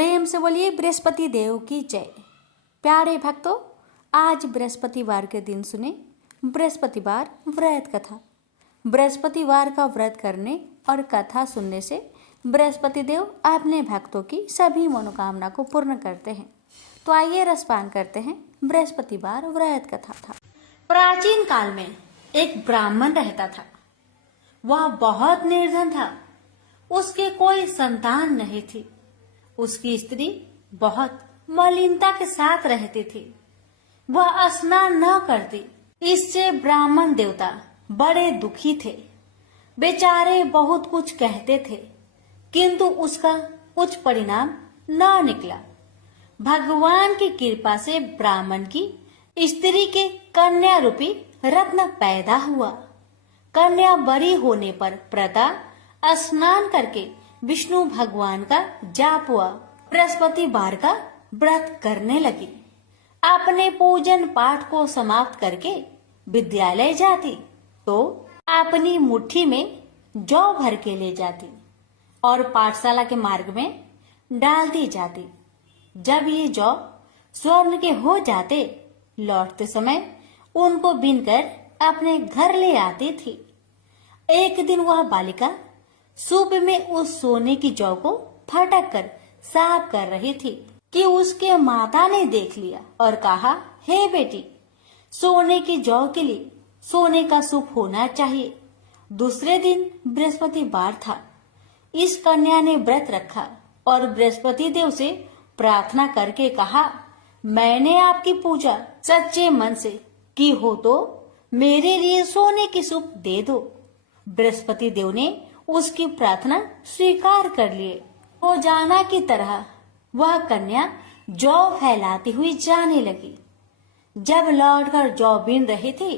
प्रेम से बोलिए बृहस्पति देव की जय। प्यारे भक्तों, आज बृहस्पतिवार के दिन सुने बृहस्पतिवार व्रत कथा। बृहस्पतिवार का व्रत करने और कथा सुनने से बृहस्पति देव अपने भक्तों की सभी मनोकामना को पूर्ण करते हैं। तो आइए रसपान करते हैं बृहस्पतिवार व्रत कथा। था प्राचीन काल में एक ब्राह्मण रहता था। वह बहुत निर्धन था। उसके कोई संतान नहीं थी। उसकी स्त्री बहुत मलिनता के साथ रहती थी। वह स्नान न करती। इससे ब्राह्मण देवता बड़े दुखी थे। बेचारे बहुत कुछ कहते थे, किंतु उसका कुछ परिणाम न निकला। भगवान की कृपा से ब्राह्मण की स्त्री के कन्या रूपी रत्न पैदा हुआ। कन्या बड़ी होने पर प्रता स्नान करके विष्णु भगवान का जाप हुआ। बृहस्पतिवार का व्रत करने लगी। अपने पूजन पाठ को समाप्त करके विद्यालय जाती तो अपनी मुट्ठी में जौ भर के ले जाती और पाठशाला के मार्ग में डालती जाती। जब ये जौ स्वर्ण के हो जाते, लौटते समय उनको बीनकर अपने घर ले आती थी। एक दिन वह बालिका सूप में उस सोने की जौ को फटक कर साफ कर रही थी कि उसके माता ने देख लिया और कहा, हे बेटी, सोने की जौ के लिए सोने का सूप होना चाहिए। दूसरे दिन बृहस्पतिवार था। इस कन्या ने व्रत रखा और बृहस्पति देव से प्रार्थना करके कहा, मैंने आपकी पूजा सच्चे मन से की हो तो मेरे लिए सोने की सूप दे दो। बृहस्पति देव ने उसकी प्रार्थना स्वीकार कर लिए। रोजाना की तरह वह कन्या जौ फैलाती हुई जाने लगी। जब लौटकर जौ बीन रही थी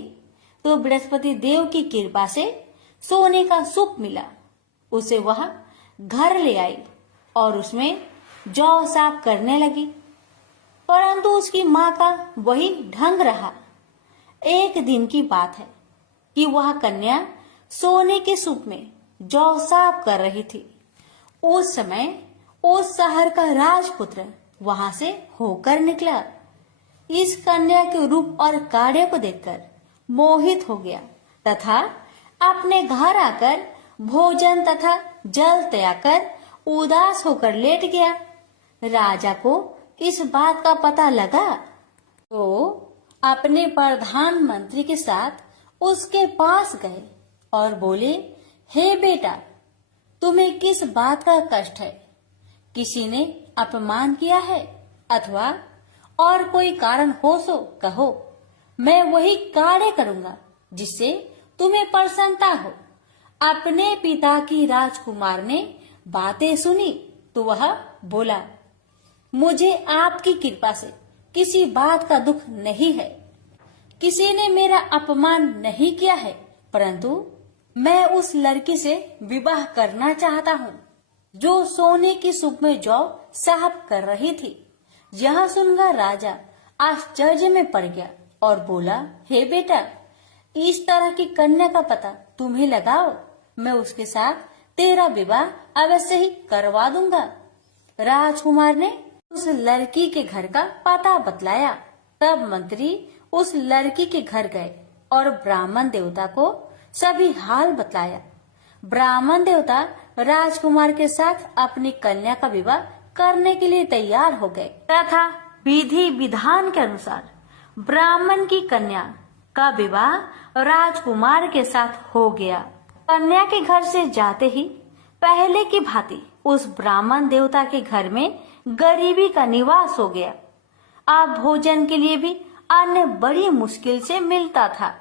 तो बृहस्पति देव की कृपा से सोने का सूप मिला। उसे वह घर ले आई और उसमें जौ साफ करने लगी, परंतु उसकी माँ का वही ढंग रहा। एक दिन की बात है कि वह कन्या सोने के सूप में जौ साफ कर रही थी। उस समय उस शहर का राजपुत्र वहां से होकर निकला। इस कन्या के रूप और कार्य को देखकर मोहित हो गया तथा अपने घर आकर भोजन तथा जल त्याग कर उदास होकर लेट गया। राजा को इस बात का पता लगा तो अपने प्रधानमंत्री के साथ उसके पास गए और बोले, हे बेटा, तुम्हें किस बात का कष्ट है? किसी ने अपमान किया है अथवा और कोई कारण हो सो कहो। मैं वही कार्य करूंगा जिससे तुम्हें प्रसन्नता हो। अपने पिता की राजकुमार ने बातें सुनी तो वह बोला, मुझे आपकी कृपा से किसी बात का दुख नहीं है। किसी ने मेरा अपमान नहीं किया है, परंतु मैं उस लड़की से विवाह करना चाहता हूँ जो सोने की सूप में जौ साफ कर रही थी। यह सुनकर राजा आश्चर्य में पड़ गया और बोला, हे बेटा, इस तरह की कन्या का पता तुम्हें लगाओ। मैं उसके साथ तेरा विवाह अवश्य ही करवा दूंगा। राजकुमार ने उस लड़की के घर का पता बतलाया। तब मंत्री उस लड़की के घर गए और ब्राह्मण देवता को सभी हाल बतलाया। ब्राह्मण देवता राजकुमार के साथ अपनी कन्या का विवाह करने के लिए तैयार हो गए तथा विधि विधान के अनुसार ब्राह्मण की कन्या का विवाह राजकुमार के साथ हो गया। कन्या के घर से जाते ही पहले की भांति उस ब्राह्मण देवता के घर में गरीबी का निवास हो गया। अब भोजन के लिए भी अन्न बड़ी मुश्किल से मिलता था।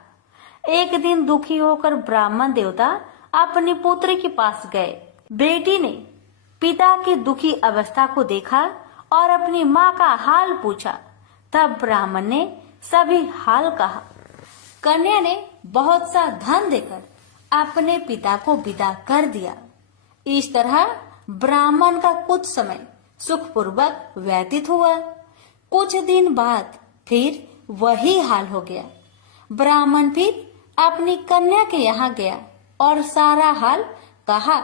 एक दिन दुखी होकर ब्राह्मण देवता अपनी पुत्री के पास गए। बेटी ने पिता की दुखी अवस्था को देखा और अपनी माँ का हाल पूछा। तब ब्राह्मण ने सभी हाल कहा। कन्या ने बहुत सा धन देकर अपने पिता को विदा कर दिया। इस तरह ब्राह्मण का कुछ समय सुखपूर्वक व्यतीत हुआ। कुछ दिन बाद फिर वही हाल हो गया। ब्राह्मण फिर अपनी कन्या के यहाँ गया और सारा हाल कहा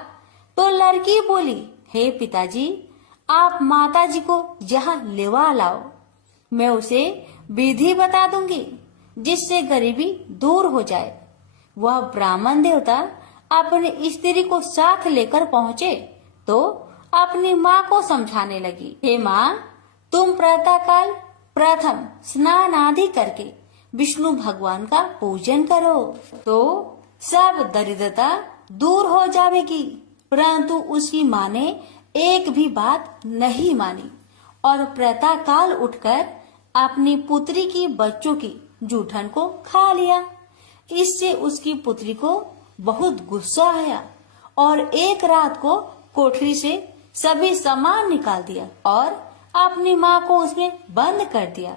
तो लड़की बोली, हे पिताजी, आप माता जी को यहाँ लेवा लाओ। मैं उसे विधि बता दूंगी जिससे गरीबी दूर हो जाए। वह ब्राह्मण देवता अपनी स्त्री को साथ लेकर पहुँचे तो अपनी माँ को समझाने लगी, हे माँ, तुम प्रातःकाल प्रथम स्नान आदि करके विष्णु भगवान का पूजन करो तो सब दरिद्रता दूर हो जाएगी। परंतु उसकी माँ ने एक भी बात नहीं मानी और प्रातःकाल उठकर अपनी पुत्री की बच्चों की जूठन को खा लिया। इससे उसकी पुत्री को बहुत गुस्सा आया और एक रात को कोठरी से सभी सामान निकाल दिया और अपनी माँ को उसमें बंद कर दिया।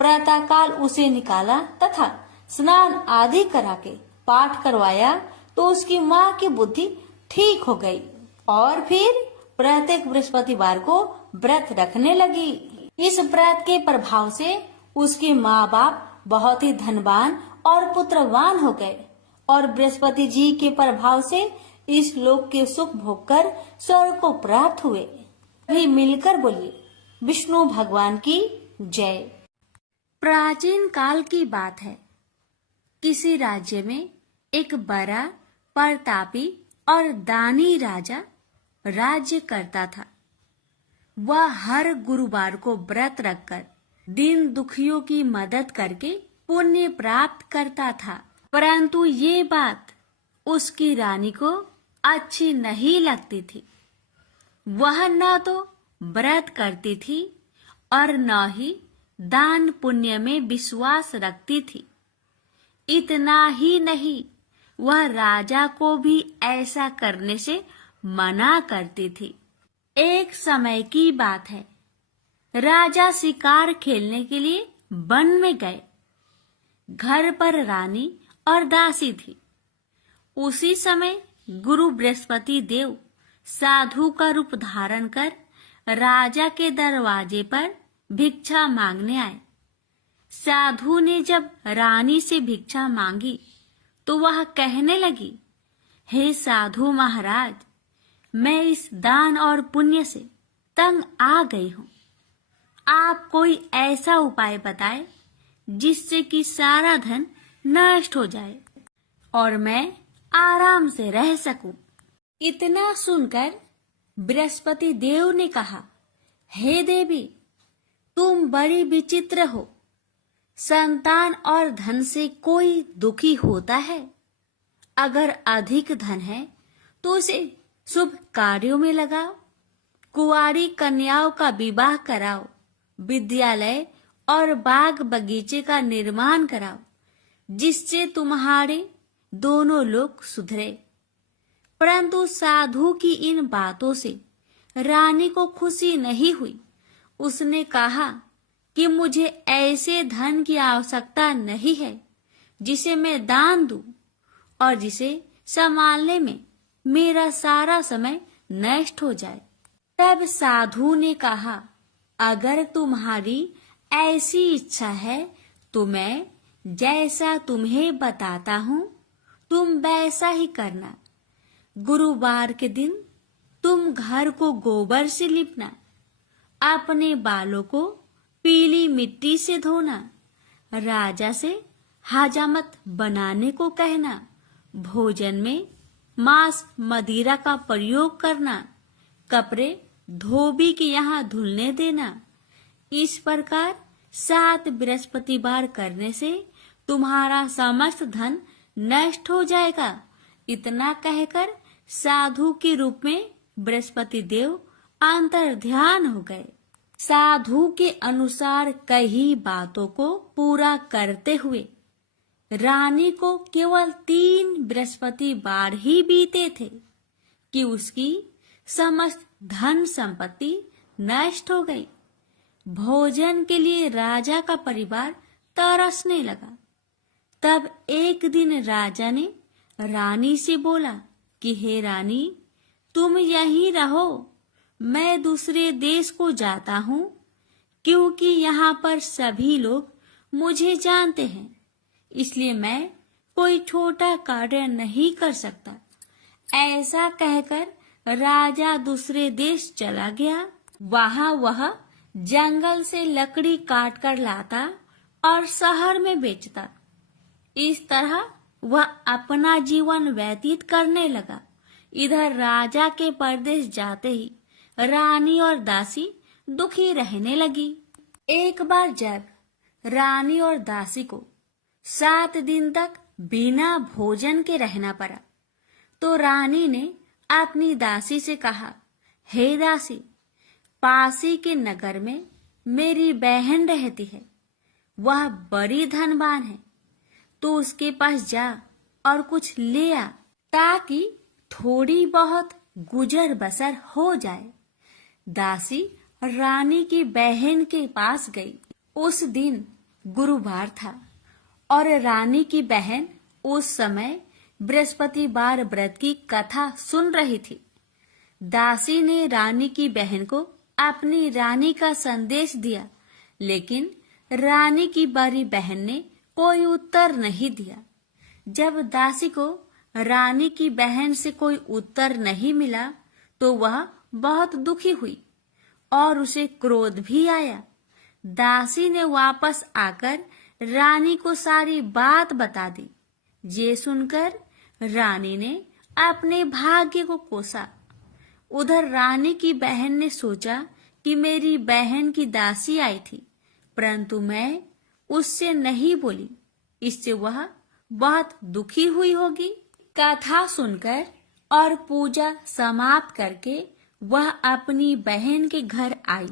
प्रातःकाल उसे निकाला तथा स्नान आदि करा के पाठ करवाया तो उसकी माँ की बुद्धि ठीक हो गई और फिर प्रत्येक बृहस्पतिवार को व्रत रखने लगी। इस व्रत के प्रभाव से उसके माँ बाप बहुत ही धनवान और पुत्रवान हो गए और बृहस्पति जी के प्रभाव से इस लोक के सुख भोग कर स्वर्ग को प्राप्त हुए। भी मिलकर बोलिए, विष्णु भगवान की जय। प्राचीन काल की बात है। किसी राज्य में एक बड़ा प्रतापी और दानी राजा राज्य करता था। वह हर गुरुवार को व्रत रखकर दीन दुखियों की मदद करके पुण्य प्राप्त करता था। परंतु ये बात उसकी रानी को अच्छी नहीं लगती थी। वह न तो व्रत करती थी और न ही दान पुण्य में विश्वास रखती थी। इतना ही नहीं, वह राजा को भी ऐसा करने से मना करती थी। एक समय की बात है। राजा शिकार खेलने के लिए वन में गए। घर पर रानी और दासी थी। उसी समय गुरु बृहस्पति देव साधु का रूप धारण कर राजा के दरवाजे पर भिक्षा मांगने आए। साधु ने जब रानी से भिक्षा मांगी तो वह कहने लगी, हे साधु महाराज, मैं इस दान और पुण्य से तंग आ गई हूँ। आप कोई ऐसा उपाय बताएं जिससे कि सारा धन नष्ट हो जाए और मैं आराम से रह सकूं। इतना सुनकर बृहस्पति देव ने कहा, हे देवी, तुम बड़ी विचित्र हो। संतान और धन से कोई दुखी होता है। अगर अधिक धन है तो उसे शुभ कार्यों में लगाओ, कुंवारी कन्याओं का विवाह कराओ, विद्यालय और बाग बगीचे का निर्माण कराओ, जिससे तुम्हारे दोनों लोग सुधरे। परंतु साधु की इन बातों से रानी को खुशी नहीं हुई। उसने कहा कि मुझे ऐसे धन की आवश्यकता नहीं है जिसे मैं दान दूं और जिसे संभालने में मेरा सारा समय नष्ट हो जाए। तब साधु ने कहा, अगर तुम्हारी ऐसी इच्छा है तो मैं जैसा तुम्हें बताता हूँ तुम वैसा ही करना। गुरुवार के दिन तुम घर को गोबर से लिपना, अपने बालों को पीली मिट्टी से धोना, राजा से हजामत बनाने को कहना, भोजन में मांस मदिरा का प्रयोग करना, कपड़े धोबी के यहाँ धुलने देना। इस प्रकार 7 बृहस्पतिवार करने से तुम्हारा समस्त धन नष्ट हो जाएगा। इतना कहकर साधु के रूप में बृहस्पति देव अंतर ध्यान हो गए। साधु के अनुसार कई बातों को पूरा करते हुए रानी को केवल 3 बृहस्पतिवार ही बीते थे कि उसकी समस्त धन संपत्ति नष्ट हो गई। भोजन के लिए राजा का परिवार तरसने लगा। तब एक दिन राजा ने रानी से बोला कि हे रानी, तुम यहीं रहो, मैं दूसरे देश को जाता हूँ, क्योंकि यहाँ पर सभी लोग मुझे जानते हैं, इसलिए मैं कोई छोटा कार्य नहीं कर सकता। ऐसा कहकर राजा दूसरे देश चला गया। वहां वह जंगल से लकड़ी काट कर लाता और शहर में बेचता। इस तरह वह अपना जीवन व्यतीत करने लगा। इधर राजा के परदेश जाते ही रानी और दासी दुखी रहने लगी। एक बार जब रानी और दासी को 7 दिन तक बिना भोजन के रहना पड़ा, तो रानी ने अपनी दासी से कहा, हे दासी, पासी के नगर में मेरी बहन रहती है। वह बड़ी धनवान है, तो उसके पास जा और कुछ ले आ, ताकि थोड़ी बहुत गुजर बसर हो जाए। दासी रानी की बहन के पास गई। उस दिन गुरुवार था और रानी की बहन उस समय बृहस्पतिवार व्रत की कथा सुन रही थी। दासी ने रानी की बहन को अपनी रानी का संदेश दिया, लेकिन रानी की बड़ी बहन ने कोई उत्तर नहीं दिया। जब दासी को रानी की बहन से कोई उत्तर नहीं मिला, तो वह बहुत दुखी हुई और उसे क्रोध भी आया। दासी ने वापस आकर रानी को सारी बात बता दी। ये सुनकर रानी ने अपने भाग्य को कोसा। उधर रानी की बहन ने सोचा कि मेरी बहन की दासी आई थी, परंतु मैं उससे नहीं बोली, इससे वह बहुत दुखी हुई होगी। कथा सुनकर और पूजा समाप्त करके वह अपनी बहन के घर आई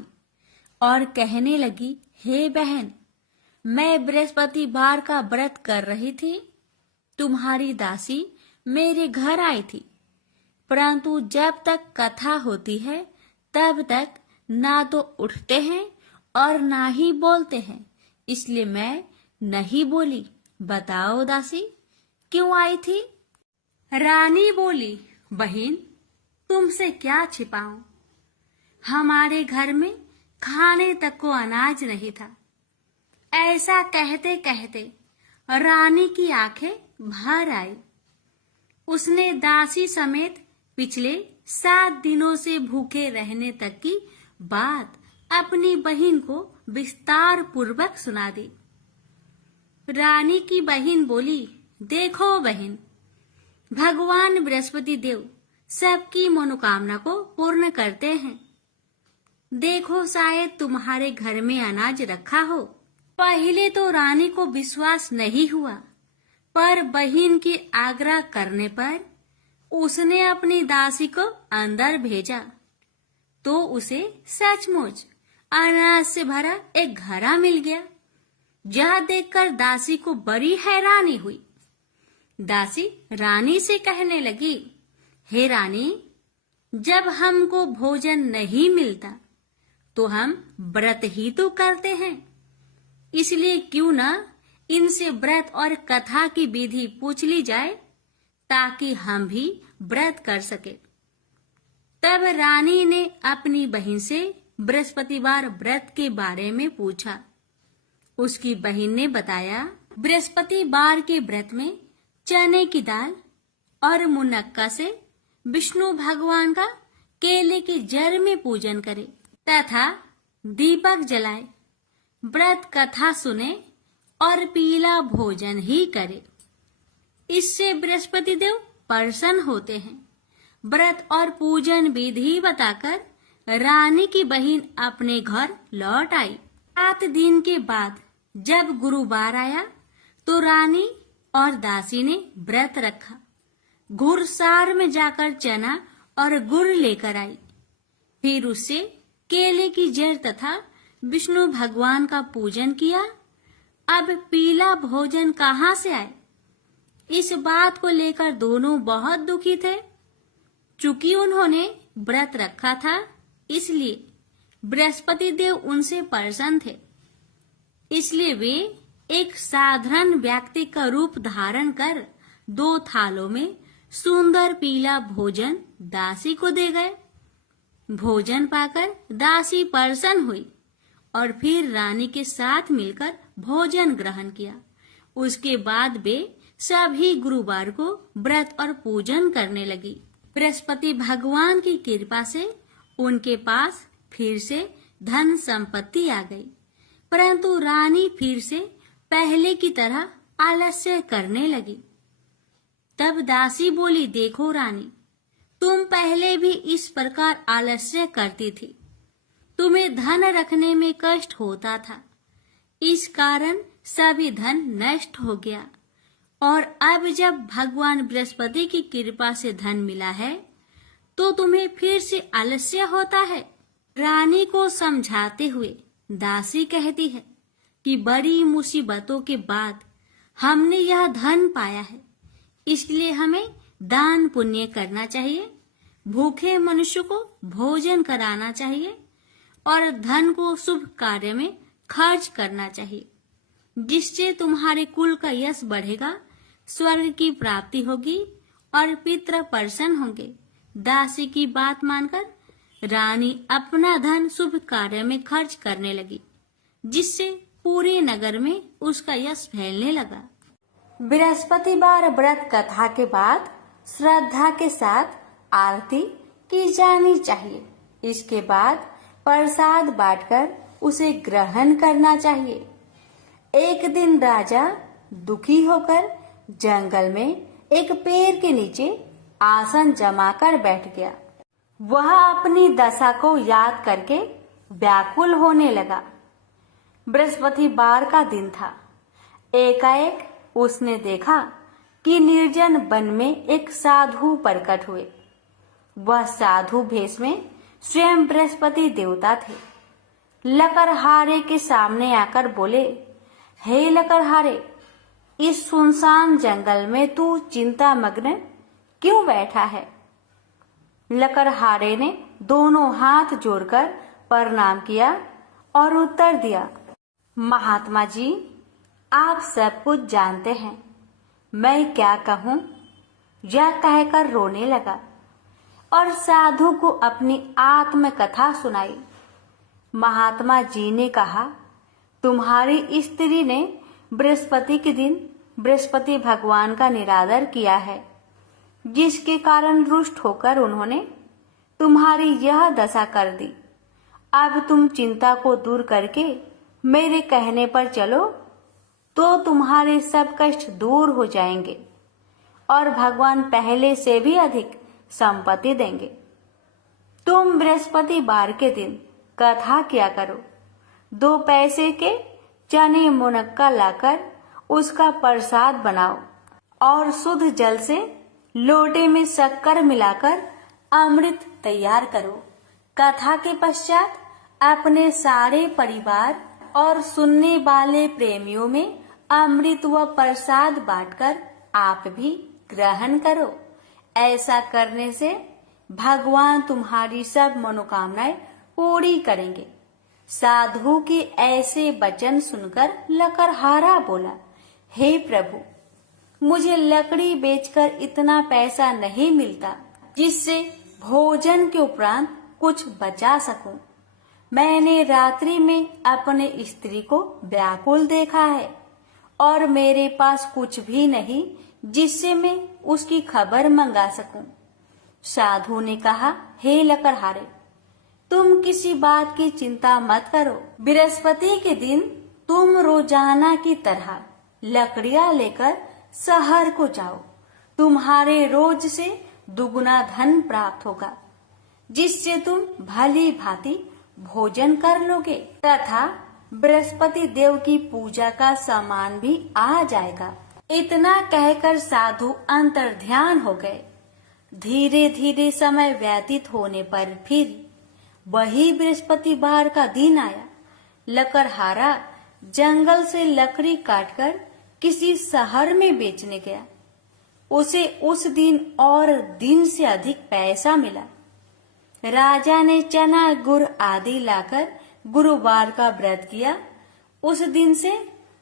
और कहने लगी, हे बहन, मैं बृहस्पतिवार का व्रत कर रही थी। तुम्हारी दासी मेरे घर आई थी, परंतु जब तक कथा होती है तब तक ना तो उठते हैं और ना ही बोलते हैं, इसलिए मैं नहीं बोली। बताओ दासी, क्यों आई थी? रानी बोली, बहन, तुमसे क्या छिपाऊं? हमारे घर में खाने तक को अनाज नहीं था। ऐसा कहते कहते रानी की आंखें भर आई। उसने दासी समेत पिछले 7 दिनों से भूखे रहने तक की बात अपनी बहन को विस्तार पूर्वक सुना दी। रानी की बहन बोली, देखो बहन, भगवान बृहस्पति देव सबकी मनोकामना को पूर्ण करते हैं। देखो, शायद तुम्हारे घर में अनाज रखा हो। पहले तो रानी को विश्वास नहीं हुआ, पर बहन के आग्रह करने पर उसने अपनी दासी को अंदर भेजा, तो उसे सचमुच अनाज से भरा एक घड़ा मिल गया। यह देखकर दासी को बड़ी हैरानी हुई। दासी रानी से कहने लगी, हे रानी, जब हमको भोजन नहीं मिलता तो हम व्रत ही तो करते हैं, इसलिए क्यों न इनसे व्रत और कथा की विधि पूछ ली जाए, ताकि हम भी व्रत कर सके। तब रानी ने अपनी बहन से बृहस्पतिवार व्रत के बारे में पूछा। उसकी बहन ने बताया, बृहस्पतिवार के व्रत में चने की दाल और मुनक्का से विष्णु भगवान का केले के जड़ में पूजन करे तथा दीपक जलाए, व्रत कथा सुने और पीला भोजन ही करे। इससे बृहस्पति देव प्रसन्न होते हैं। व्रत और पूजन विधि बताकर रानी की बहन अपने घर लौट आई। 7 दिन के बाद जब गुरुवार आया तो रानी और दासी ने व्रत रखा। घुड़सार में जाकर चना और गुड़ लेकर आई। फिर उससे केले की जड़ तथा विष्णु भगवान का पूजन किया। अब पीला भोजन कहाँ से आए? इस बात को लेकर दोनों बहुत दुखी थे। चूंकि उन्होंने व्रत रखा था, इसलिए बृहस्पति देव उनसे प्रसन्न थे। इसलिए वे एक साधारण व्यक्ति का रूप धारण कर 2 थालों में सुंदर पीला भोजन दासी को दे गए। भोजन पाकर दासी प्रसन्न हुई और फिर रानी के साथ मिलकर भोजन ग्रहण किया। उसके बाद वे सभी गुरुवार को व्रत और पूजन करने लगी। बृहस्पति भगवान की कृपा से उनके पास फिर से धन संपत्ति आ गई, परंतु रानी फिर से पहले की तरह आलस्य करने लगी। तब दासी बोली, देखो रानी, तुम पहले भी इस प्रकार आलस्य करती थी। तुम्हें धन रखने में कष्ट होता था, इस कारण सभी धन नष्ट हो गया, और अब जब भगवान बृहस्पति की कृपा से धन मिला है तो तुम्हें फिर से आलस्य होता है। रानी को समझाते हुए दासी कहती है कि बड़ी मुसीबतों के बाद हमने यह धन पाया है, इसलिए हमें दान पुण्य करना चाहिए, भूखे मनुष्य को भोजन कराना चाहिए और धन को शुभ कार्य में खर्च करना चाहिए, जिससे तुम्हारे कुल का यश बढ़ेगा, स्वर्ग की प्राप्ति होगी और पितृ प्रसन्न होंगे। दासी की बात मानकर रानी अपना धन शुभ कार्य में खर्च करने लगी, जिससे पूरे नगर में उसका यश फैलने लगा। बृहस्पतिवार व्रत कथा के बाद श्रद्धा के साथ आरती की जानी चाहिए। इसके बाद प्रसाद बांटकर उसे ग्रहण करना चाहिए। एक दिन राजा दुखी होकर जंगल में एक पेड़ के नीचे आसन जमाकर बैठ गया। वह अपनी दशा को याद करके व्याकुल होने लगा। बृहस्पतिवार का दिन था। एकाएक उसने देखा कि निर्जन वन में एक साधु प्रकट हुए। वह साधु भेष में स्वयं बृहस्पति देवता थे। लकड़हारे के सामने आकर बोले, हे लकड़हारे, इस सुनसान जंगल में तू चिंता मग्न क्यों बैठा है? लकड़हारे ने दोनों हाथ जोड़कर प्रणाम किया और उत्तर दिया, महात्मा जी, आप सब कुछ जानते हैं, मैं क्या कहूँ? यह कहकर रोने लगा और साधु को अपनी आत्मकथा सुनाई। महात्मा जी ने कहा, तुम्हारी स्त्री ने बृहस्पति के दिन बृहस्पति भगवान का निरादर किया है, जिसके कारण रुष्ट होकर उन्होंने तुम्हारी यह दशा कर दी। अब तुम चिंता को दूर करके मेरे कहने पर चलो तो तुम्हारे सब कष्ट दूर हो जाएंगे और भगवान पहले से भी अधिक संपत्ति देंगे। तुम बृहस्पतिवार के दिन कथा किया करो। 2 पैसे के चने मुनक्का लाकर उसका प्रसाद बनाओ और शुद्ध जल से लोटे में शक्कर मिलाकर अमृत तैयार करो। कथा के पश्चात अपने सारे परिवार और सुनने वाले प्रेमियों में अमृत व प्रसाद बांटकर आप भी ग्रहण करो। ऐसा करने से भगवान तुम्हारी सब मनोकामनाएं पूरी करेंगे। साधु के ऐसे वचन सुनकर लकड़हारा बोला, हे प्रभु, मुझे लकड़ी बेचकर इतना पैसा नहीं मिलता जिससे भोजन के उपरांत कुछ बचा सकूं। मैंने रात्रि में अपने स्त्री को व्याकुल देखा है और मेरे पास कुछ भी नहीं जिससे मैं उसकी खबर मंगा सकूं। साधु ने कहा, हे लकड़हारे, तुम किसी बात की चिंता मत करो। बृहस्पति के दिन तुम रोजाना की तरह लकड़ियां लेकर शहर को जाओ। तुम्हारे रोज से दुगुना धन प्राप्त होगा, जिससे तुम भली भांति भोजन कर लोगे तथा बृहस्पति देव की पूजा का सामान भी आ जाएगा। इतना कहकर साधु अंतर्ध्यान हो गए। धीरे धीरे समय व्यतीत होने पर फिर वही बृहस्पतिवार का दिन आया। लकड़हारा जंगल से लकड़ी काटकर किसी शहर में बेचने गया। उसे उस दिन और दिन से अधिक पैसा मिला। राजा ने चना गुड़ आदि लाकर गुरुवार का व्रत किया। उस दिन से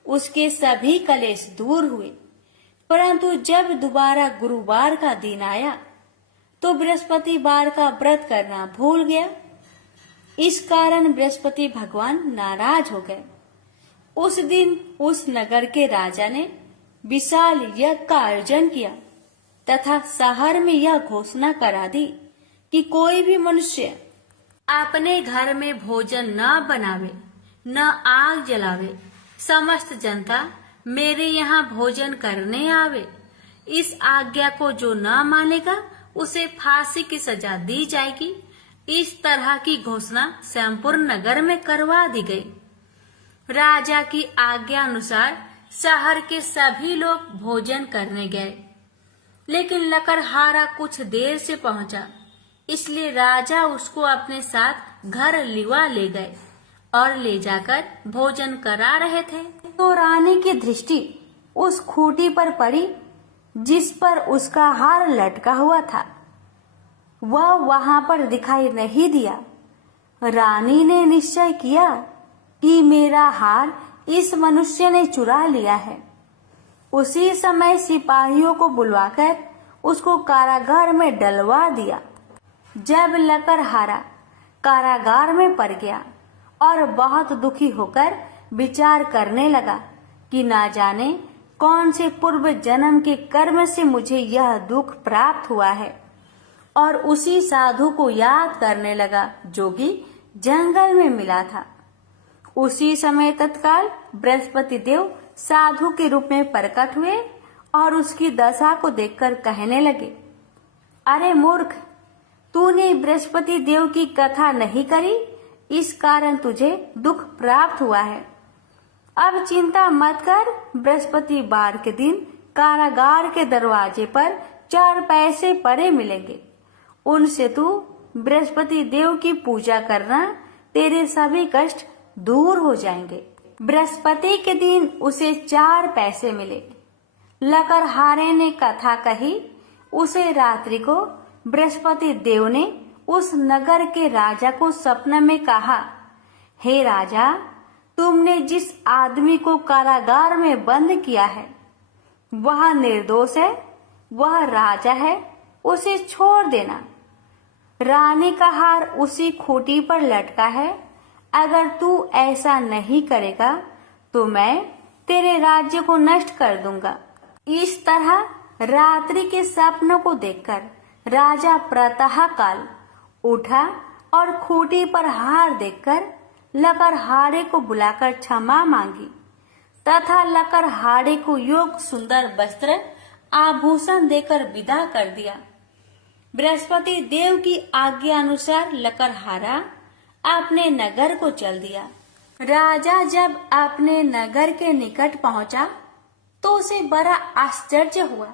उसके सभी कलेश दूर हुए। परंतु जब दोबारा गुरुवार का दिन आया तो बृहस्पतिवार का व्रत करना भूल गया। इस कारण बृहस्पति भगवान नाराज हो गए। उस दिन उस नगर के राजा ने विशाल यज्ञ का आयोजन किया तथा शहर में यह घोषणा करा दी कि कोई भी मनुष्य अपने घर में भोजन न बनावे, न आग जलावे। समस्त जनता मेरे यहाँ भोजन करने आवे। इस आज्ञा को जो न मानेगा उसे फांसी की सजा दी जाएगी। इस तरह की घोषणा श्यामपुर नगर में करवा दी गई। राजा की आज्ञा अनुसार शहर के सभी लोग भोजन करने गए, लेकिन लकड़हारा कुछ देर से पहुंचा, इसलिए राजा उसको अपने साथ घर लिवा ले गए और ले जाकर भोजन करा रहे थे। तो रानी की दृष्टि उस खूंटी पर पड़ी जिस पर उसका हार लटका हुआ था। वह वहां पर दिखाई नहीं दिया। रानी ने निश्चय किया कि मेरा हार इस मनुष्य ने चुरा लिया है। उसी समय सिपाहियों को बुलवाकर उसको कारागार में डलवा दिया। जब लकड़हारा कारागार में पड़ गया और बहुत दुखी होकर विचार करने लगा कि ना जाने कौन से पूर्व जन्म के कर्म से मुझे यह दुख प्राप्त हुआ है, और उसी साधु को याद करने लगा जो कि जंगल में मिला था। उसी समय तत्काल बृहस्पति देव साधु के रूप में प्रकट हुए और उसकी दशा को देखकर कहने लगे, अरे मूर्ख, तूने बृहस्पति देव की कथा नहीं करी, इस कारण तुझे दुख प्राप्त हुआ है। अब चिंता मत कर। बृहस्पतिवार के दिन कारागार के दरवाजे पर 4 पैसे पड़े मिलेंगे। उनसे तू बृहस्पति देव की पूजा करना, तेरे सभी कष्ट दूर हो जाएंगे। बृहस्पति के दिन उसे 4 पैसे मिले। लकड़हारे ने कथा कही। उसे रात्रि को बृहस्पति देव ने उस नगर के राजा को सपने में कहा, हे राजा, तुमने जिस आदमी को कारागार में बंद किया है वह निर्दोष है, वह राजा है, उसे छोड़ देना। रानी का हार उसी खूंटी पर लटका है। अगर तू ऐसा नहीं करेगा तो मैं तेरे राज्य को नष्ट कर दूंगा। इस तरह रात्रि के सपनों को देखकर राजा प्रातः काल उठा और खूंटी पर हार देखकर लकड़हारे को बुलाकर क्षमा मांगी तथा लकड़हारे को योग सुंदर वस्त्र आभूषण देकर विदा कर दिया। बृहस्पति देव की आज्ञा अनुसार लकड़हारा अपने नगर को चल दिया। राजा जब अपने नगर के निकट पहुंचा तो उसे बड़ा आश्चर्य हुआ।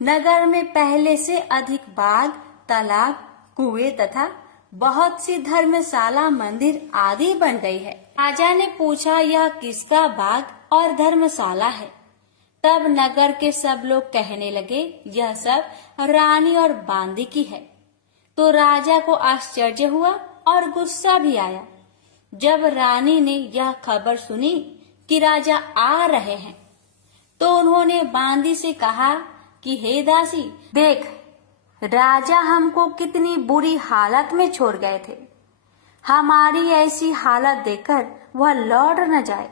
नगर में पहले से अधिक बाग, तालाब, कुएं तथा बहुत सी धर्मशाला, मंदिर आदि बन गई है। राजा ने पूछा, यह किसका बाग और धर्मशाला है? तब नगर के सब लोग कहने लगे, यह सब रानी और बांदी की है। तो राजा को आश्चर्य हुआ और गुस्सा भी आया। जब रानी ने यह खबर सुनी कि राजा आ रहे हैं तो उन्होंने बांदी से कहा कि हे दासी, देख, राजा हमको कितनी बुरी हालत में छोड़ गए थे। हमारी ऐसी हालत देखकर वह लौट न जाए,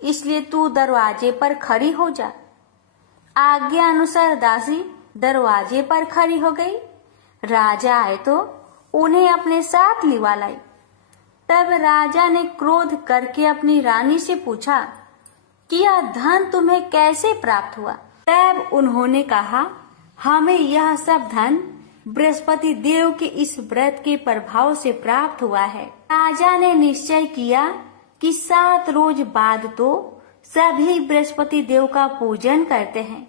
इसलिए तू दरवाजे पर खड़ी हो जा। आज्ञा अनुसार दासी दरवाजे पर खड़ी हो गई। राजा आए तो उन्हें अपने साथ लिवा लाई। तब राजा ने क्रोध करके अपनी रानी से पूछा कि यह धन तुम्हें कैसे प्राप्त हुआ? तब उन्होंने कहा, हमें यह सब धन बृहस्पति देव के इस व्रत के प्रभाव से प्राप्त हुआ है। राजा ने निश्चय किया कि 7 रोज बाद तो सभी बृहस्पति देव का पूजन करते हैं,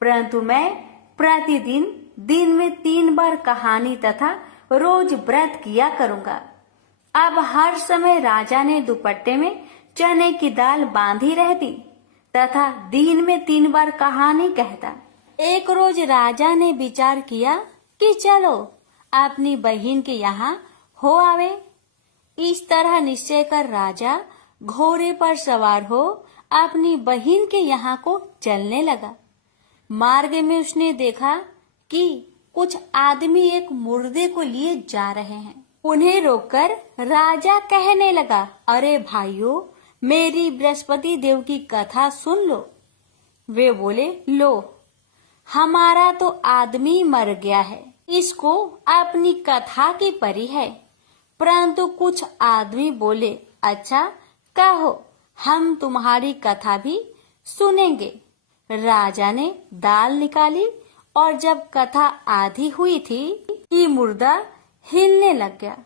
परंतु मैं प्रतिदिन दिन में 3 बार कहानी तथा रोज व्रत किया करूंगा। अब हर समय राजा ने दुपट्टे में चने की दाल बांधी रहती तथा दिन में 3 बार कहानी कहता। एक रोज राजा ने विचार किया कि चलो अपनी बहन के यहाँ हो आवे। इस तरह निश्चय कर राजा घोड़े पर सवार हो अपनी बहन के यहाँ को चलने लगा। मार्ग में उसने देखा कि कुछ आदमी एक मुर्दे को लिए जा रहे हैं। उन्हें रोककर राजा कहने लगा, अरे भाइयों, मेरी बृहस्पति देव की कथा सुन लो। वे बोले, लो, हमारा तो आदमी मर गया है, इसको अपनी कथा की परी है, परंतु कुछ आदमी बोले, अच्छा कहो, हम तुम्हारी कथा भी सुनेंगे। राजा ने दाल निकाली और जब कथा आधी हुई थी कि मुर्दा हिलने लग गया,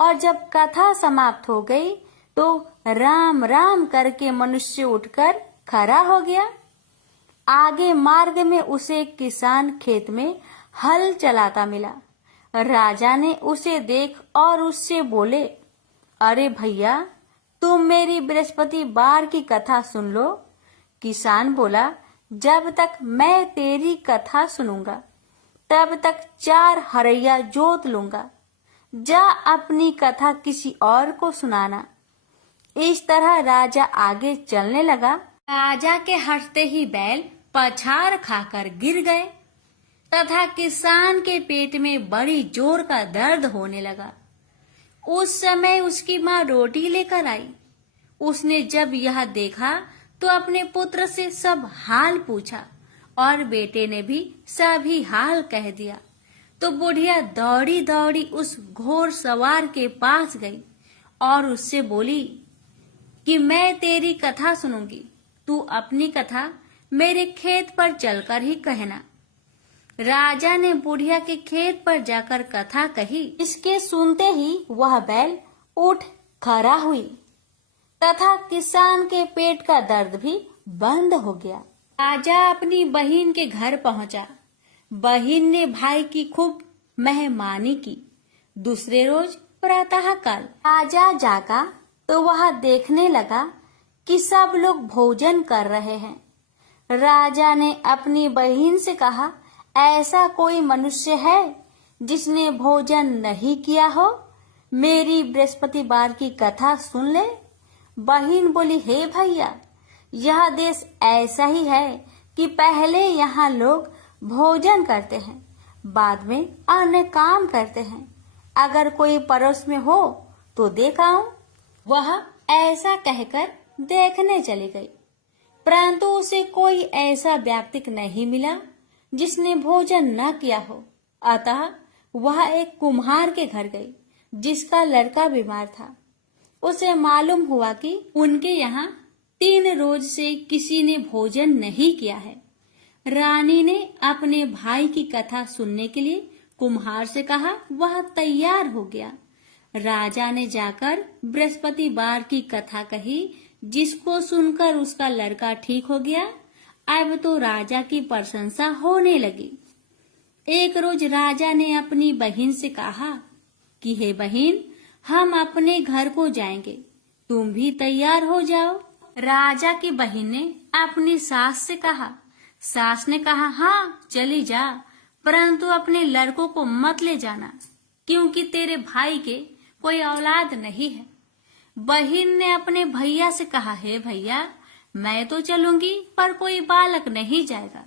और जब कथा समाप्त हो गई तो राम राम करके मनुष्य उठकर खड़ा हो गया। आगे मार्ग में उसे एक किसान खेत में हल चलाता मिला। राजा ने उसे देख और उससे बोले, अरे भैया, तुम मेरी बृहस्पतिवार की कथा सुन लो। किसान बोला, जब तक मैं तेरी कथा सुनूंगा तब तक 4 हरैया जोत लूंगा। जा अपनी कथा किसी और को सुनाना। इस तरह राजा आगे चलने लगा। राजा के हटते ही बैल पछाड़ खाकर गिर गए तथा किसान के पेट में बड़ी जोर का दर्द होने लगा। उस समय उसकी माँ रोटी लेकर आई। उसने जब यह देखा तो अपने पुत्र से सब हाल पूछा और बेटे ने भी सभी हाल कह दिया। तो बुढ़िया दौड़ी दौड़ी उस घोड़ सवार के पास गई और उससे बोली कि मैं तेरी कथा सुनूंगी, तू अपनी कथा मेरे खेत पर चलकर ही कहना। राजा ने बुढ़िया के खेत पर जाकर कथा कही। इसके सुनते ही वह बैल उठ खड़ा हुई तथा किसान के पेट का दर्द भी बंद हो गया। राजा अपनी बहन के घर पहुंचा। बहन ने भाई की खूब मेहमानी की। दूसरे रोज प्रातः काल राजा जागा तो वह देखने लगा कि सब लोग भोजन कर रहे हैं। राजा ने अपनी बहन से कहा, ऐसा कोई मनुष्य है जिसने भोजन नहीं किया हो? मेरी बृहस्पतिवार की कथा सुन ले। बहन बोली, हे भैया, यह देश ऐसा ही है कि पहले यहाँ लोग भोजन करते हैं, बाद में अन्य काम करते हैं। अगर कोई पड़ोस में हो तो देख आऊं। वह ऐसा कहकर देखने चली गई, परंतु उसे कोई ऐसा व्यक्ति नहीं मिला जिसने भोजन न किया हो। अतः वह एक कुम्हार के घर गई जिसका लड़का बीमार था। उसे मालूम हुआ कि उनके यहाँ 3 रोज से किसी ने भोजन नहीं किया है। रानी ने अपने भाई की कथा सुनने के लिए कुम्हार से कहा। वह तैयार हो गया। राजा ने जाकर बृहस्पतिवार की कथा कही, जिसको सुनकर उसका लड़का ठीक हो गया। अब तो राजा की प्रशंसा होने लगी। एक रोज राजा ने अपनी बहन से कहा कि हे बहन, हम अपने घर को जाएंगे, तुम भी तैयार हो जाओ। राजा की बहन ने अपनी सास से कहा। सास ने कहा, हाँ चली जा, परंतु अपने लड़कों को मत ले जाना, क्योंकि तेरे भाई के कोई औलाद नहीं है। बहन ने अपने भैया से कहा, हे भैया, मैं तो चलूंगी पर कोई बालक नहीं जाएगा।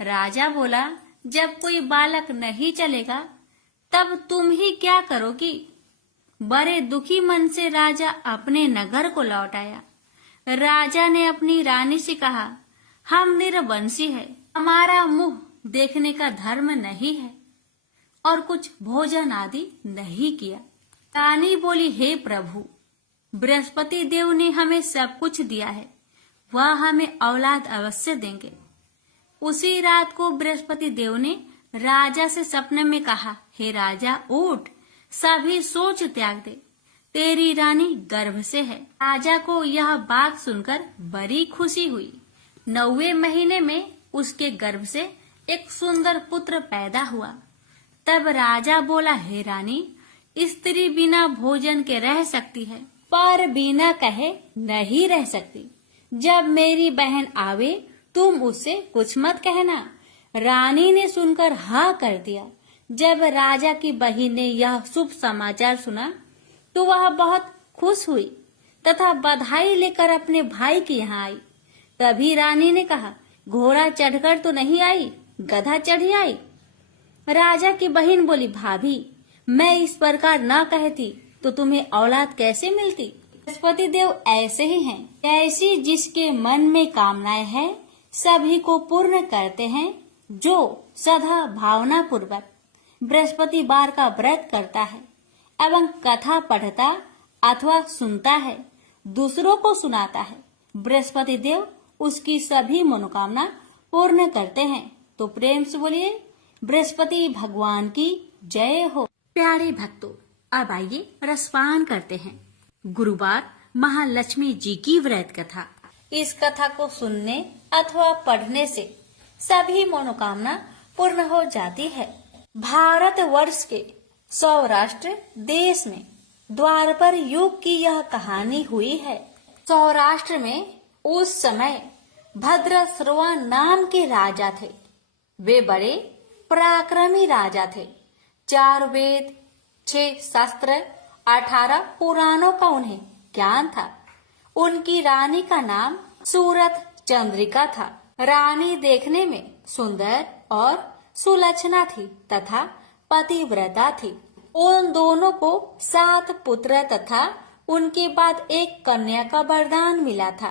राजा बोला, जब कोई बालक नहीं चलेगा तब तुम ही क्या करोगी? बड़े दुखी मन से राजा अपने नगर को लौट आया। राजा ने अपनी रानी से कहा, हम निरवंशी है, हमारा मुंह देखने का धर्म नहीं है और कुछ भोजन आदि नहीं किया। रानी बोली, हे प्रभु, बृहस्पति देव ने हमें सब कुछ दिया है, वह हमें औलाद अवश्य देंगे। उसी रात को बृहस्पति देव ने राजा से सपने में कहा, हे राजा, उठ, सभी सोच त्याग दे, तेरी रानी गर्भ से है। राजा को यह बात सुनकर बड़ी खुशी हुई। 9वें महीने में उसके गर्भ से एक सुंदर पुत्र पैदा हुआ। तब राजा बोला, हे रानी, स्त्री बिना भोजन के रह सकती है, पर बिना कहे नहीं रह सकती। जब मेरी बहन आवे तुम उससे कुछ मत कहना। रानी ने सुनकर हाँ कर दिया। जब राजा की बहन ने यह शुभ समाचार सुना तो वह बहुत खुश हुई तथा बधाई लेकर अपने भाई के यहाँ आई। तभी रानी ने कहा, घोड़ा चढ़कर तो नहीं आई, गधा चढ़ी आई। राजा की बहन बोली, भाभी, मैं इस प्रकार न कहती तो तुम्हें औलाद कैसे मिलती? बृहस्पति देव ऐसे ही हैं, ऐसी जिसके मन में कामनाएं हैं सभी को पूर्ण करते हैं। जो सदा भावना पूर्वक बृहस्पतिवार का व्रत करता है, एवं कथा पढ़ता अथवा सुनता है, दूसरों को सुनाता है, बृहस्पति देव उसकी सभी मनोकामना पूर्ण करते हैं। तो प्रेम से बोलिए बृहस्पति भगवान की जय हो। प्यारे भक्तों, अब आइए रसपान करते हैं गुरुवार महालक्ष्मी जी की व्रत कथा। इस कथा को सुनने अथवा पढ़ने से सभी मनोकामना पूर्ण हो जाती है। भारत वर्ष के सौराष्ट्र देश में द्वापर युग की यह कहानी हुई है। सौराष्ट्र में उस समय भद्रश्रवा नाम के राजा थे। वे बड़े पराक्रमी राजा थे। 4 वेद, 6 शास्त्र, 18 पुराणों का उन्हें ज्ञान था। उनकी रानी का नाम सूरत चंद्रिका था। रानी देखने में सुंदर और सुलक्षणा थी तथा पतिव्रता थी। उन दोनों को 7 पुत्र तथा उनके बाद एक कन्या का वरदान मिला था।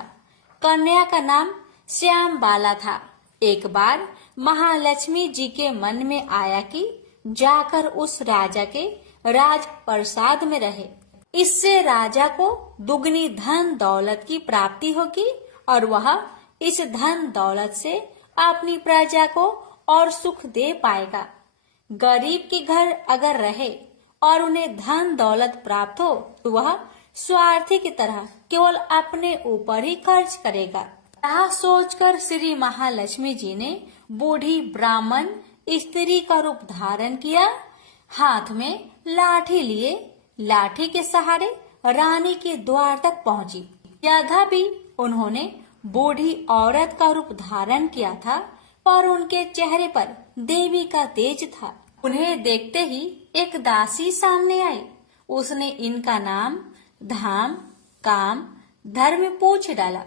कन्या का नाम श्याम बाला था। एक बार महालक्ष्मी जी के मन में आया कि जाकर उस राजा के राजप्रसाद में रहे। इससे राजा को दुगनी धन दौलत की प्राप्ति होगी और वह इस धन दौलत से अपनी प्रजा को और सुख दे पाएगा। गरीब के घर अगर रहे और उन्हें धन दौलत प्राप्त हो तो वह स्वार्थी की तरह केवल अपने ऊपर ही खर्च करेगा। यह सोचकर श्री महालक्ष्मी जी ने बूढ़ी ब्राह्मण स्त्री का रूप धारण किया। हाथ में लाठी लिए लाठी के सहारे रानी के द्वार तक पहुंची। यद्यपि उन्होंने बूढ़ी औरत का रूप धारण किया था, पर उनके चेहरे पर देवी का तेज था। उन्हें देखते ही एक दासी सामने आई। उसने इनका नाम, धाम, काम, धर्म पूछ डाला।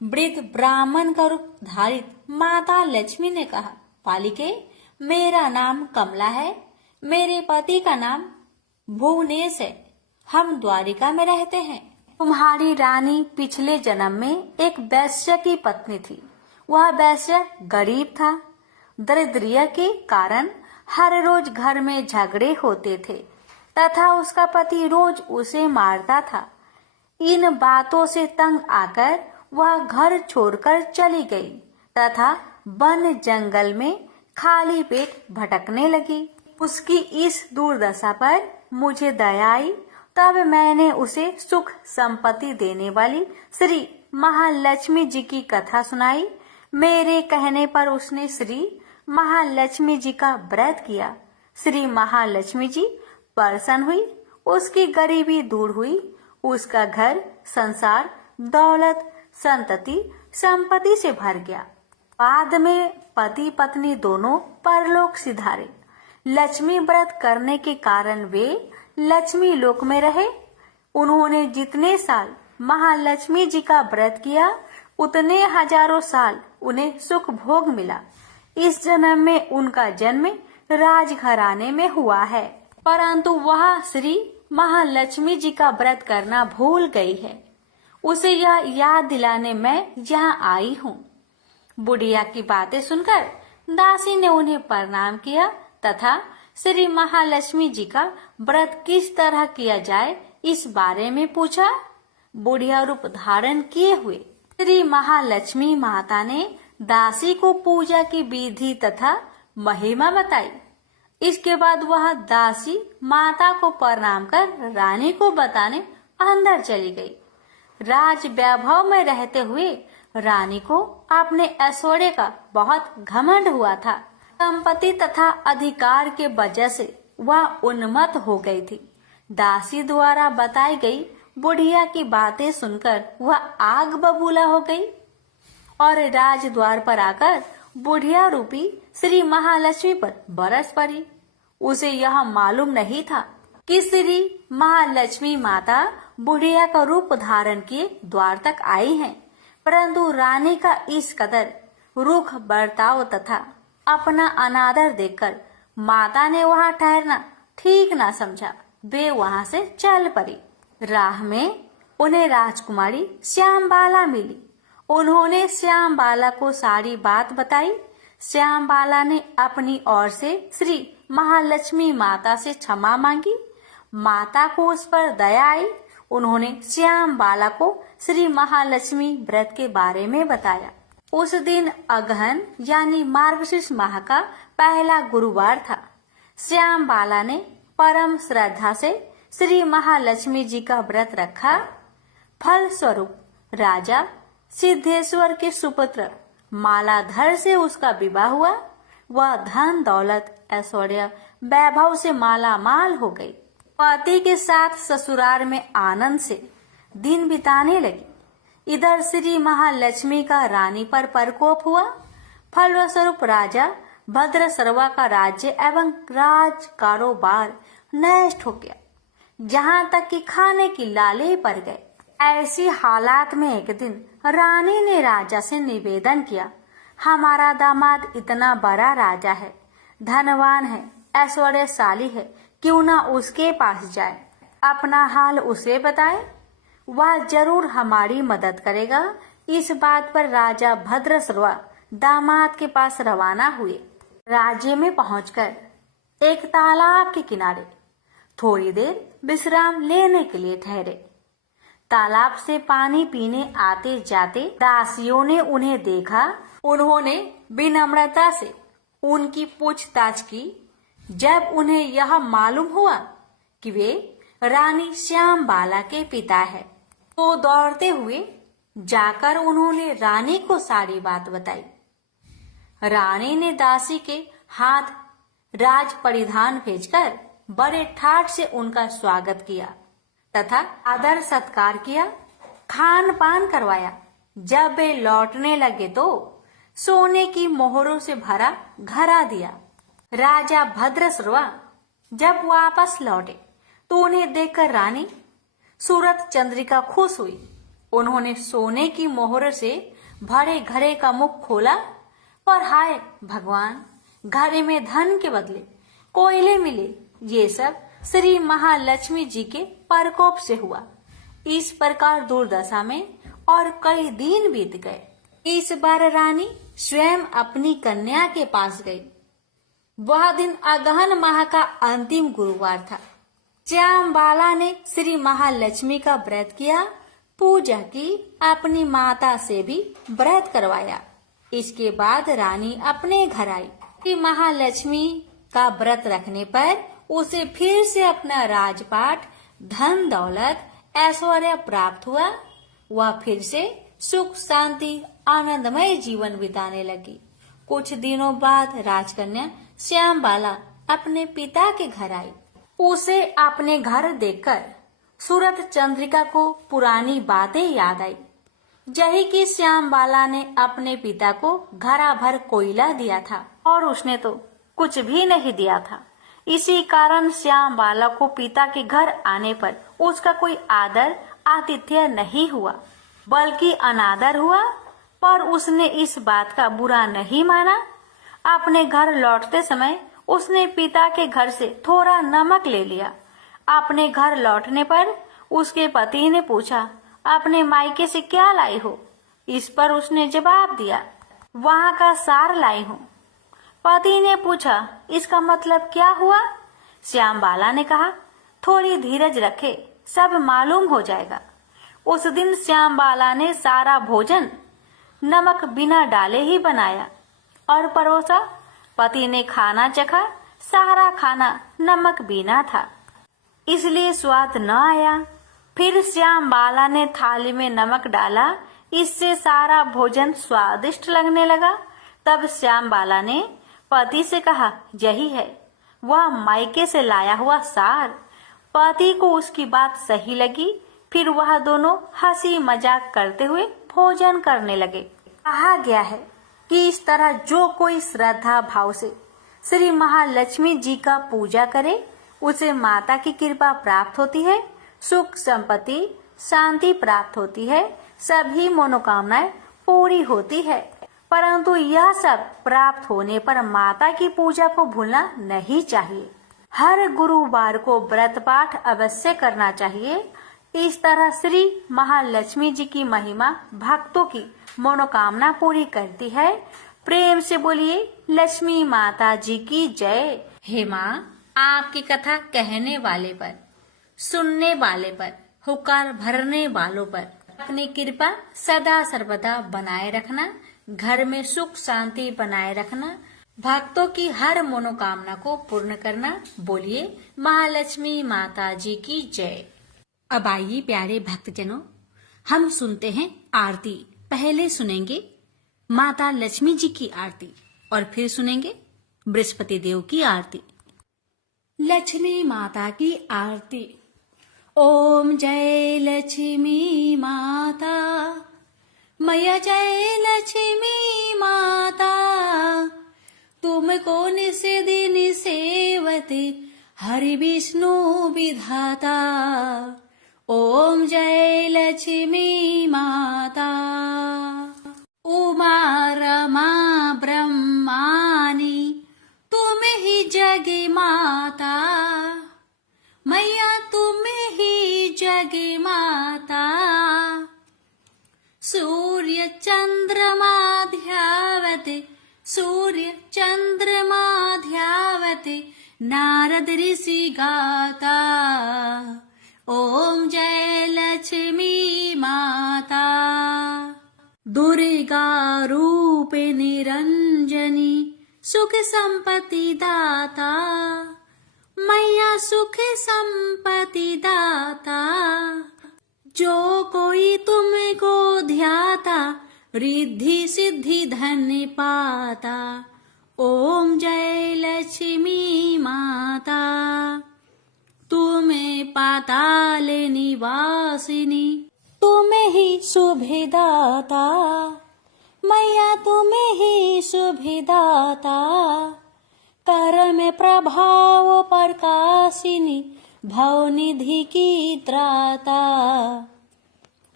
वृद्ध ब्राह्मण का रूप धारित माता लक्ष्मी ने कहा, पालिके, मेरा नाम कमला है। मेरे पति का नाम भुवनेश है। हम द्वारिका में रहते हैं। तुम्हारी रानी पिछले जन्म में एक वैश्य की पत्नी थी। वह वैश्य गरीब था। दरिद्र के कारण हर रोज घर में झगड़े होते थे तथा उसका पति रोज उसे मारता था। इन बातों से तंग आकर वह घर छोड़कर चली गई तथा वन जंगल में खाली पेट भटकने लगी। उसकी इस दुर्दशा पर मुझे दया आई। तब मैंने उसे सुख संपत्ति देने वाली श्री महालक्ष्मी जी की कथा सुनाई। मेरे कहने पर उसने श्री महालक्ष्मी जी का व्रत किया। श्री महालक्ष्मी जी प्रसन्न हुई। उसकी गरीबी दूर हुई। उसका घर संसार दौलत संतति संपत्ति से भर गया। बाद में पति पत्नी दोनों परलोक सिधारे। लक्ष्मी व्रत करने के कारण वे लक्ष्मी लोक में रहे। उन्होंने जितने साल महालक्ष्मी जी का व्रत किया उतने हजारों साल उन्हें सुख भोग मिला। इस जन्म में उनका जन्म राजघराने में हुआ है, परंतु वह श्री महालक्ष्मी जी का व्रत करना भूल गई है। उसे यह याद दिलाने मैं यहाँ आई हूँ। बुढ़िया की बातें सुनकर दासी ने उन्हें प्रणाम किया तथा श्री महालक्ष्मी जी का व्रत किस तरह किया जाए इस बारे में पूछा। बुढ़िया रूप धारण किए हुए श्री महालक्ष्मी माता ने दासी को पूजा की विधि तथा महिमा बताई। इसके बाद वह दासी माता को प्रणाम कर रानी को बताने अंदर चली गई। राज वैभव में रहते हुए रानी को अपने ऐश्वर्य का बहुत घमंड हुआ था। संपत्ति तथा अधिकार के वजह से वह उन्मत्त हो गई थी। दासी द्वारा बताई गई बुढ़िया की बातें सुनकर वह आग बबूला हो गई और राजद्वार पर आकर बुढ़िया रूपी श्री महालक्ष्मी पर बरस पड़ी। उसे यह मालूम नहीं था कि श्री महालक्ष्मी माता बुढ़िया का रूप धारण किए द्वार तक आई हैं, परंतु रानी का इस कदर रुख बर्ताव तथा अपना अनादर देखकर माता ने वहां ठहरना ठीक ना समझा। वे वहां से चल पड़ी। राह में उन्हें राजकुमारी श्यामबाला मिली। उन्होंने श्यामबाला को सारी बात बताई। श्यामबाला ने अपनी ओर से श्री महालक्ष्मी माता से क्षमा मांगी। माता को उस पर दया आई। उन्होंने श्याम बाला को श्री महालक्ष्मी व्रत के बारे में बताया। उस दिन अगहन यानी मार्गशीर्ष माह का पहला गुरुवार था। श्याम बाला ने परम श्रद्धा से श्री महालक्ष्मी जी का व्रत रखा। फल स्वरूप राजा सिद्धेश्वर के सुपुत्र मालाधर से उसका विवाह हुआ। वह धन दौलत ऐश्वर्य वैभव से माला माल हो गई। पति के साथ ससुराल में आनंद से दिन बिताने लगी। इधर श्री महालक्ष्मी का रानी पर प्रकोप हुआ। फलस्वरूप राजा भद्रसर्वा का राज्य एवं राज कारोबार नष्ट हो गया, जहाँ तक कि खाने की लाले पड़ गए। ऐसी हालात में एक दिन रानी ने राजा से निवेदन किया, हमारा दामाद इतना बड़ा राजा है, धनवान है, ऐश्वर्यशाली है, क्यों ना उसके पास जाए, अपना हाल उसे बताए, वह जरूर हमारी मदद करेगा। इस बात पर राजा भद्रसर्वा दामाद के पास रवाना हुए। राज्य में पहुंचकर एक तालाब के किनारे थोड़ी देर विश्राम लेने के लिए ठहरे। तालाब से पानी पीने आते जाते दासियों ने उन्हें देखा। उन्होंने विनम्रता से उनकी पूछताछ की। जब उन्हें यह मालूम हुआ कि वे रानी श्याम बाला के पिता है, तो दौड़ते हुए जाकर उन्होंने रानी को सारी बात बताई। रानी ने दासी के हाथ राज परिधान भेजकर बड़े ठाट से उनका स्वागत किया तथा आदर सत्कार किया, खान पान करवाया। जब वे लौटने लगे तो सोने की मोहरों से भरा घड़ा दिया। राजा भद्रसर्वा जब वापस लौटे तो उन्हें देखकर रानी सूरत चंद्रिका खुश हुई। उन्होंने सोने की मोहर से भरे घड़े का मुख खोला, पर हाय भगवान, घड़े में धन के बदले कोयले मिले। ये सब श्री महालक्ष्मी जी के प्रकोप से हुआ। इस प्रकार दुर्दशा में और कई दिन बीत गए। इस बार रानी स्वयं अपनी कन्या के पास गई। वह दिन अगहन माह का अंतिम गुरुवार था। श्याम बाला ने श्री महालक्ष्मी का व्रत किया, पूजा की, अपनी माता से भी व्रत करवाया। इसके बाद रानी अपने घर आई। श्री महालक्ष्मी का व्रत रखने पर उसे फिर से अपना राजपाट, धन दौलत, ऐश्वर्य प्राप्त हुआ। वह फिर से सुख शांति आनंदमय जीवन बिताने लगी। कुछ दिनों बाद राजकन्या श्याम बाला अपने पिता के घर आई। उसे अपने घर देखकर सूरत चंद्रिका को पुरानी बातें याद आई। यही कि श्याम बाला ने अपने पिता को घड़ा भर कोयला दिया था और उसने तो कुछ भी नहीं दिया था। इसी कारण श्याम बाला को पिता के घर आने पर उसका कोई आदर आतिथ्य नहीं हुआ, बल्कि अनादर हुआ। पर उसने इस बात का बुरा नहीं माना। अपने घर लौटते समय उसने पिता के घर से थोड़ा नमक ले लिया। अपने घर लौटने पर उसके पति ने पूछा, अपने मायके से क्या लाई हो? इस पर उसने जवाब दिया, वहाँ का सार लाई हूँ। पति ने पूछा, इसका मतलब क्या हुआ? श्याम बाला ने कहा, थोड़ी धीरज रखे, सब मालूम हो जाएगा। उस दिन श्याम बाला ने सारा भोजन नमक बिना डाले ही बनाया और परोसा। पति ने खाना चखा, सारा खाना नमक बिना था, इसलिए स्वाद न आया। फिर श्याम बाला ने थाली में नमक डाला, इससे सारा भोजन स्वादिष्ट लगने लगा। तब श्याम बाला ने पति से कहा, यही है वह मायके से लाया हुआ सार। पति को उसकी बात सही लगी। फिर वह दोनों हंसी मजाक करते हुए भोजन करने लगे। कहा गया है कि इस तरह जो कोई श्रद्धा भाव से श्री महालक्ष्मी जी का पूजा करे, उसे माता की कृपा प्राप्त होती है, सुख संपत्ति शांति प्राप्त होती है, सभी मनोकामनाएं पूरी होती है। परंतु यह सब प्राप्त होने पर माता की पूजा को भूलना नहीं चाहिए। हर गुरुवार को व्रत पाठ अवश्य करना चाहिए। इस तरह श्री महालक्ष्मी जी की महिमा भक्तों की मनोकामना पूरी करती है। प्रेम से बोलिए लक्ष्मी माता जी की जय। हे माँ, आपकी कथा कहने वाले पर सुनने वाले पर, हुकार भरने वालों पर अपनी कृपा सदा सर्वदा बनाए रखना, घर में सुख शांति बनाए रखना, भक्तों की हर मनोकामना को पूर्ण करना। बोलिए महालक्ष्मी माता जी की जय। अब आइए प्यारे भक्तजनों, हम सुनते हैं आरती। पहले सुनेंगे माता लक्ष्मी जी की आरती और फिर सुनेंगे बृहस्पति देव की आरती। लक्ष्मी माता की आरती। ओम जय लक्ष्मी माता, मैया जय लक्ष्मी माता, तुमको निस दिन सेवते हरि विष्णु विधाता। ओम जय लक्ष्मी माता। उमा रमा ब्रह्मानी तुम ही जग माता, मैया तुम ही जग माता। सूर्य चंद्रमा ध्यावते, सूर्य चंद्रमा ध्यावते, नारद ऋषि गाता। ओम जय लक्ष्मी माता। दुर्गा रूप निरंजनी, सुख संपत्ति दाता, मैया सुख संपत्ति दाता। जो कोई तुमको ध्याता, रिद्धि सिद्धि धन पाता। ओम जय लक्ष्मी माता। तुम्हें पाताल निवासिनी, तुम्हें ही शुभदाता, मैया तुम्हें ही शुभदाता। कर में प्रभाव प्रकाशिनी, भवनिधि की त्राता।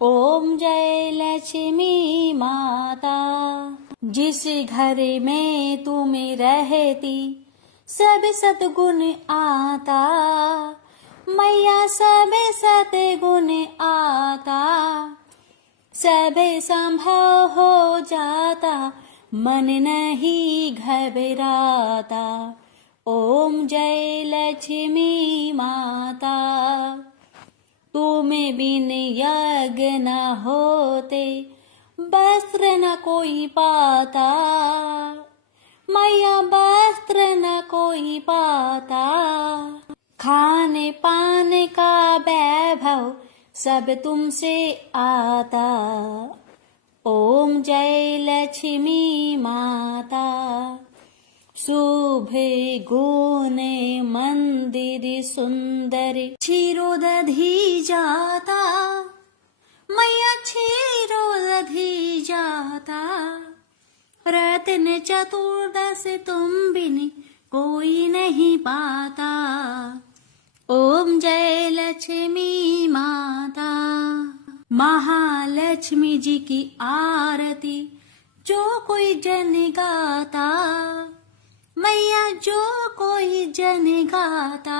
ओम जय लक्ष्मी माता। जिस घर में तुम रहती, सब सद्गुण आता, मैया सब सद्गुण आता। सब संभव हो जाता, मन नहीं घबराता। ओम जय लक्ष्मी माता। तुम बिन यज्ञ न होते, वस्त्र न कोई पाता, मैया वस्त्र न कोई पाता। खाने पाने का वैभव सब तुमसे आता। ओम जय लक्ष्मी माता। शुभ गुण मंदिर सुंदर, क्षीरोदधि जाता, मैया क्षीरोदधि जाता। रत्न चतुर्दश तुम बिन कोई नहीं पाता। ओम जय लक्ष्मी माता। महालक्ष्मी जी की आरती जो कोई जन गाता, मैया जो कोई जन गाता।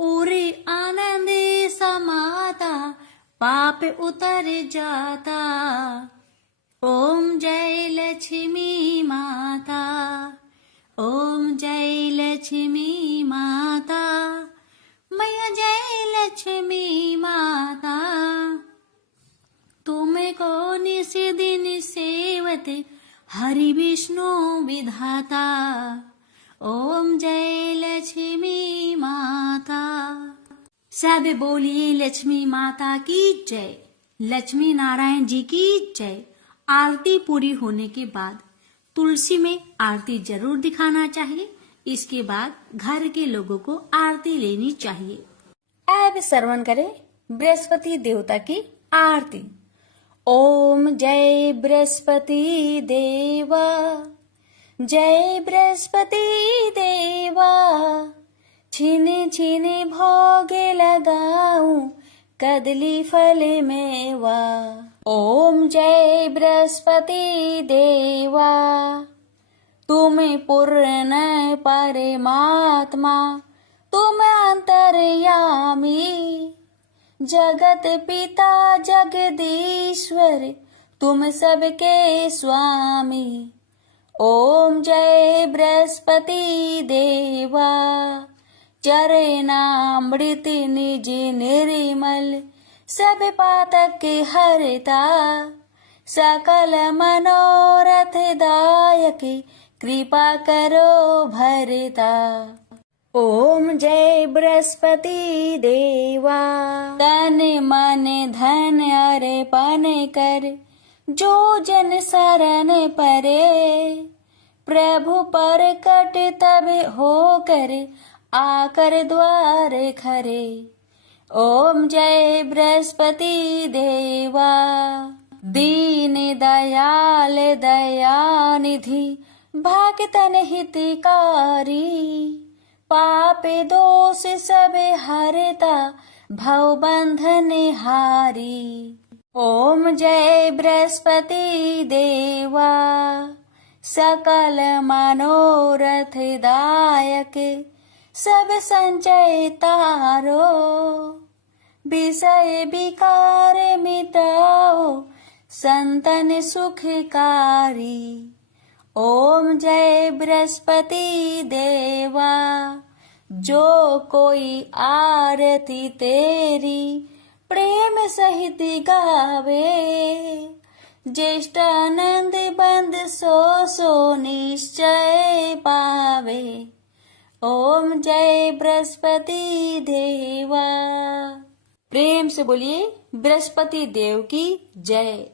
उरे आनंद समाता, पाप उतर जाता। ओम जय लक्ष्मी माता। ओम जय लक्ष्मी माता, मैया जय लक्ष्मी माता। तुमको निस दिन सेवते हरि विष्णु विधाता। ओम जय लक्ष्मी माता। सब बोलिए लक्ष्मी माता की जय, लक्ष्मी नारायण जी की जय। आरती पूरी होने के बाद तुलसी में आरती जरूर दिखाना चाहिए। इसके बाद घर के लोगों को आरती लेनी चाहिए। अब श्रवण करें बृहस्पति देवता की आरती। ओम जय बृहस्पति देवा, जय बृहस्पति देवा। छीने छीने भोगे लगाऊं, कदली फल मेवा। ओम जय बृहस्पति देवा। तुम पूर्ण परमात्मा, तुम अंतर्यामी। जगत पिता जगदीश्वर, तुम सबके स्वामी। ओम जय बृहस्पति देवा। चरणामृत निज निर्मल सब पातक के हरता सकल मनोरथ दायक कृपा करो भरता। ओम जय बृहस्पति देवा। तन मन धन अर्पण कर जो जन शरण परे प्रभु पर कट तब हो कर आकर द्वार खरे। ओम जय बृहस्पति देवा। दीन दयाल दयानिधि भक्तन हितकारी पाप दोष सब हरता भव बंधन हारी। ओम जय बृहस्पति देवा। सकल मनोरथ दायक सब संचय तारो विषय विकार मिटाओ संतन सुखकारी। ओम जय बृहस्पति देवा। जो कोई आरती तेरी प्रेम सहित गावे ज्येष्ठ आनंद बंद सो निश्चय पावे। ओम जय बृहस्पति देवा। प्रेम से बोलिए बृहस्पति देव की जय।